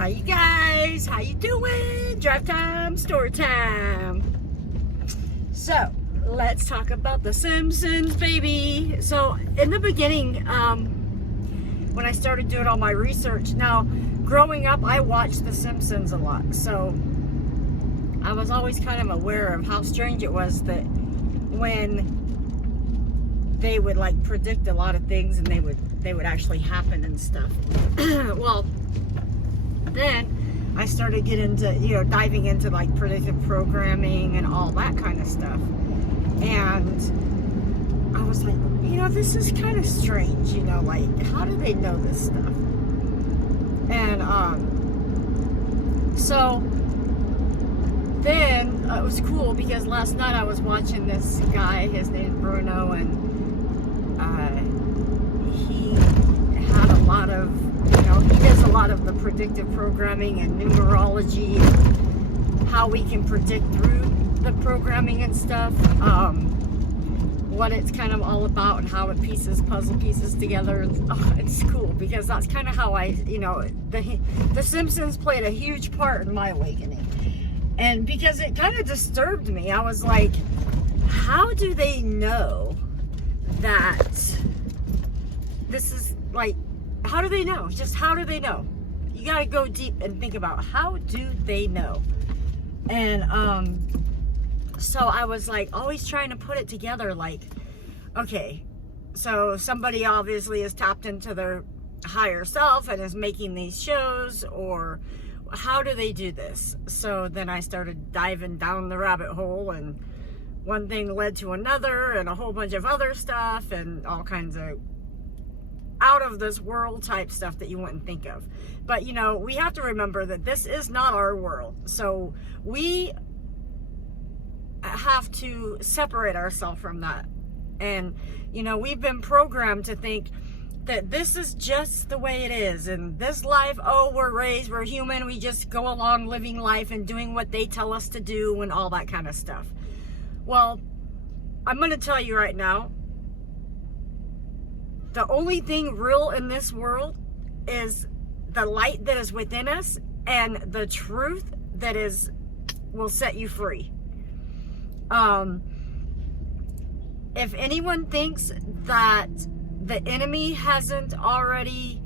Hi you guys, how you doing? Drive time, story time. So, let's talk about the Simpsons, baby. So, in the beginning, when I started doing all my research, now, growing up, I watched the Simpsons a lot. So, I was always kind of aware of how strange it was that when they would like predict a lot of things and they would actually happen and stuff. Well, then I started getting into, diving into like predictive programming and all that kind of stuff. And I was like, this is kind of strange, like, how do they know this stuff? And, so then it was cool because last night I was watching this guy, his name's Bruno, and he had a lot of, he does a lot of the predictive programming and numerology, and how we can predict through the programming and stuff, what it's kind of all about and how it puzzle pieces together. It's cool because that's kind of how the Simpsons played a huge part in my awakening. And because it kind of disturbed me, I was like, how do they know that this is like, how do they know? Just how do they know? You gotta go deep and think about, how do they know? And so I was like always trying to put it together, like, okay, so somebody obviously is tapped into their higher self and is making these shows, or how do they do this? So then I started diving down the rabbit hole, and one thing led to another, and a whole bunch of other stuff, and all kinds of out of this world type stuff that you wouldn't think of. But we have to remember that this is not our world, so we have to separate ourselves from that. And we've been programmed to think that this is just the way it is, and this life, we're human, we just go along living life and doing what they tell us to do and all that kind of stuff. Well, I'm going to tell you right now, the only thing real in this world is the light that is within us and the truth that will set you free. If anyone thinks that the enemy hasn't already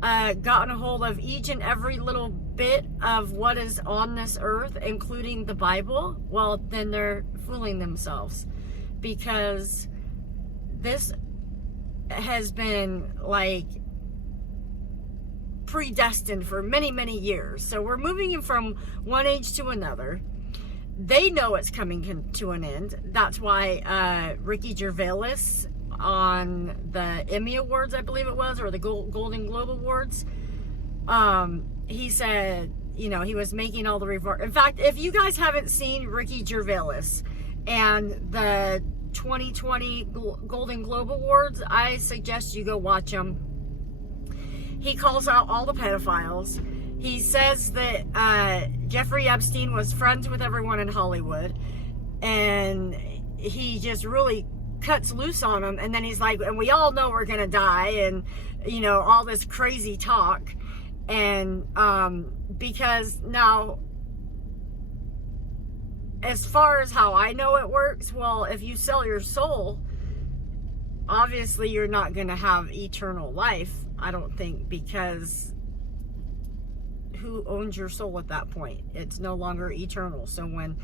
gotten a hold of each and every little bit of what is on this earth, including the Bible, well, then they're fooling themselves, because this has been like predestined for many, many years. So we're moving from one age to another. They know it's coming to an end. That's why Ricky Gervais on the Emmy Awards, I believe it was, or the Golden Globe Awards, he said, he was making all the in fact, if you guys haven't seen Ricky Gervais and the 2020 Golden Globe Awards, I suggest you go watch them. He calls out all the pedophiles. He says that Jeffrey Epstein was friends with everyone in Hollywood, and he just really cuts loose on them. And then he's like, and we all know we're gonna die, and all this crazy talk. And because now, as far as how I know it works, well, if you sell your soul, obviously you're not going to have eternal life, I don't think, because who owns your soul at that point? It's no longer eternal. So when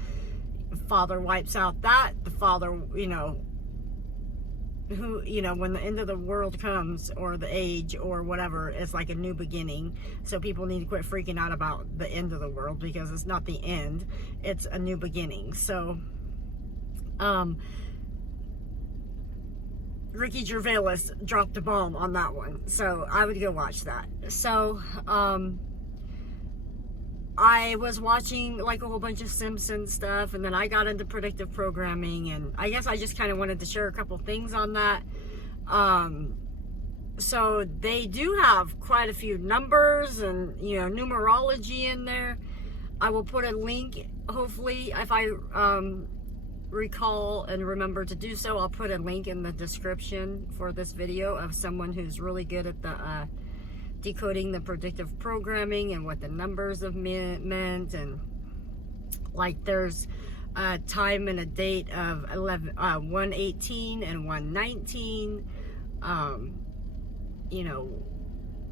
Father wipes out that, the Father, when the end of the world comes, or the age, or whatever, it's like a new beginning. So people need to quit freaking out about the end of the world, because it's not the end, it's a new beginning. So Ricky Gervais dropped a bomb on that one, so I would go watch that. So I was watching like a whole bunch of Simpson stuff, and then I got into predictive programming, and I guess I just kind of wanted to share a couple things on that. So they do have quite a few numbers and numerology in there. I will put a link, hopefully, if I recall and remember to do so, I'll put a link in the description for this video of someone who's really good at decoding the predictive programming and what the numbers have meant, and like there's a time and a date of 118 and 119. You know,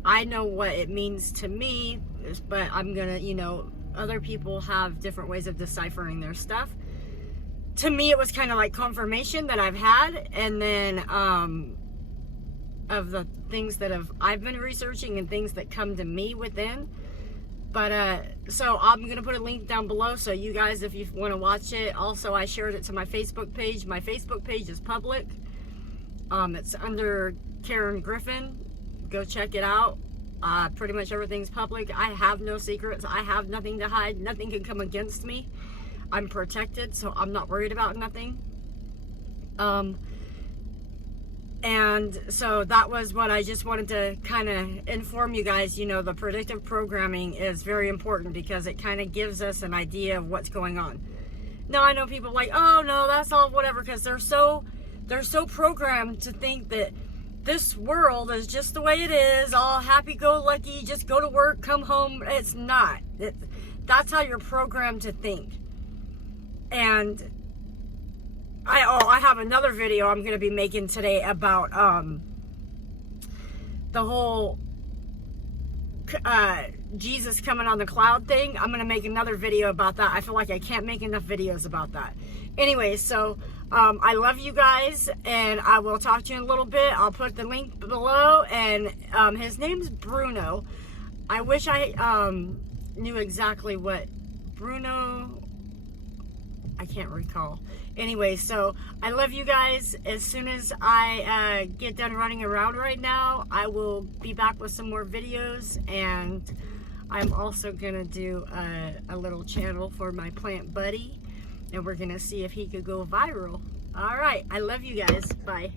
I know what it means to me, but I'm gonna, you know, other people have different ways of deciphering their stuff. To me, it was kind of like confirmation that I've had, and then of the things that I've been researching and things that come to me within. But so I'm gonna put a link down below, so you guys, if you want to watch it. Also, I shared it to my Facebook page. My Facebook page is public. It's under Karen Griffin. Go check it out. Pretty much everything's public. I have no secrets. I have nothing to hide. Nothing can come against me. I'm protected, so I'm not worried about nothing. And so that was what I just wanted to kind of inform you guys. You know, the predictive programming is very important because it kind of gives us an idea of what's going on. Now, I know people like, oh no, that's all whatever, because they're so programmed to think that this world is just the way it is, all happy-go-lucky, just go to work, come home. It's not. That's how you're programmed to think. And I have another video I'm going to be making today about the whole Jesus coming on the cloud thing. I'm going to make another video about that. I feel like I can't make enough videos about that. Anyway, so I love you guys, and I will talk to you in a little bit. I'll put the link below, and his name's Bruno. I wish I knew exactly what Bruno... I can't recall. Anyway, so I love you guys. As soon as I get done running around right now, I will be back with some more videos, and I'm also gonna do a little channel for my plant buddy, and we're gonna see if he could go viral. All right, I love you guys. Bye.